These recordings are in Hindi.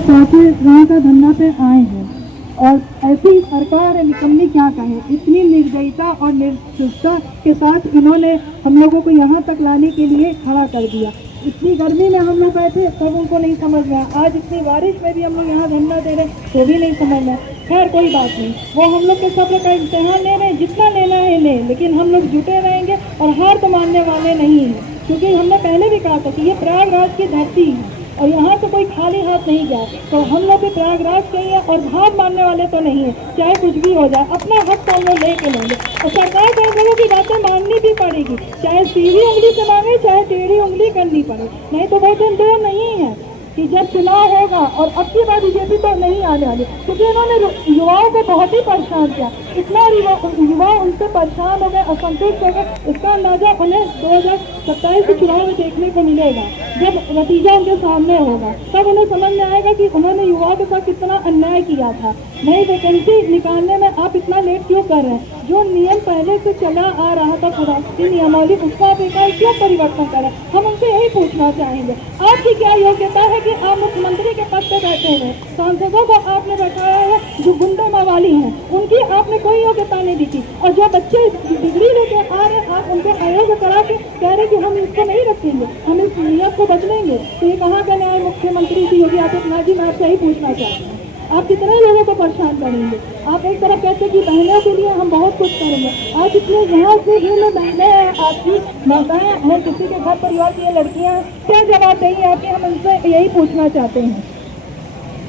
पांचवें गांव का धरना पे आए हैं और ऐसी सरकार है निकम्मी, क्या कहें, इतनी निर्दयता और निर्दयता के साथ इन्होंने हम लोगों को यहाँ तक लाने के लिए खड़ा कर दिया। इतनी गर्मी में हम लोग बैठे तब उनको नहीं समझ में आया, आज इतनी बारिश में भी हम लोग यहाँ धरना दे रहे तो भी नहीं समझ में। खैर कोई बात नहीं, वो हम लोग के सब्र का इम्तिहान ले रहे हैं, जितना लेना है ले, लेकिन हम लोग जुटे रहेंगे और हार तो मानने वाले नहीं हैं, क्योंकि हमने पहले भी कहा था कि ये प्रयागराज की धरती है और यहाँ से कोई खाली हाथ नहीं गया। तो हम लोग भी प्रयागराज के ही है और हार मानने वाले तो नहीं है, चाहे कुछ भी हो जाए, अपना हक तो हम लोग लेके लेंगे। और सरकार को हम लोगों की बातें माननी भी पड़ेगी, चाहे सीधी उंगली से मांगे चाहे टेढ़ी उंगली करनी पड़े, नहीं तो भाई दिन दो नहीं है कि जब चुनाव होगा। और अब की बार बीजेपी तो नहीं आने वाली, क्योंकि इन्होंने युवाओं को बहुत ही परेशान किया, इतना युवा उनसे परेशान हो गए, असंतुष्ट हो गए। इसका अंदाजा उन्हें 2027 के चुनाव में देखने को मिलेगा, जब नतीजा उनके सामने होगा तब उन्हें समझ में आएगा कि उन्होंने युवाओं के साथ कितना अन्याय किया था। नई वैकेंसी निकालने में आप इतना लेट क्यों कर रहे हैं? जो नियम पहले से चला आ रहा था खुदा की नियमावली, उसको आप एकाएक क्यों परिवर्तन करें? हम उनसे यही पूछना चाहेंगे, आपकी क्या योग्यता है कि आप मुख्यमंत्री के पद पे बैठे हैं? सांसदों को आपने बैठाया है जो गुंडों मवाली हैं, उनकी आपने कोई योग्यता नहीं दी थी। और जो बच्चे डिग्री लेके आ रहे हैं, आप उनको अयोग्य करा के कह रहे कि हम इसको नहीं रखेंगे, हम इस नियम को बदलेंगे, तो ये कहाँ का न्याय मुख्यमंत्री की योगी आदित्यनाथ जी? मैं आपसे यही पूछना चाहती हूँ, आप कितने लोगों को परेशान करेंगे? आप एक तरफ कहते हैं कि बहनों के लिए हम बहुत कुछ करेंगे, आज इतने यहाँ से में बहनें हैं, आपकी माताएं हैं, किसी के घर परिवार की ये लड़कियाँ हैं, क्या जवाब देंगे आपके? हम उनसे यही पूछना चाहते हैं।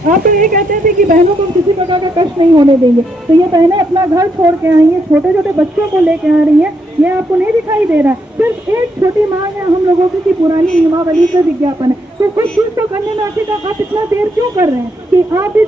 आप तो ये कहते थे कि बहनों को किसी प्रकार का कष्ट नहीं होने देंगे, तो ये बहनें अपना घर छोड़ के आई हैं, छोटे छोटे बच्चों को लेके आ रही हैं, ये आपको नहीं दिखाई दे रहा है? सिर्फ एक छोटी मांग है हम लोगों की कि पुरानी नियमावली का विज्ञापन है, तो कुछ चीज तो करने में आखिर आप इतना देर क्यों कर रहे हैं कि आप इस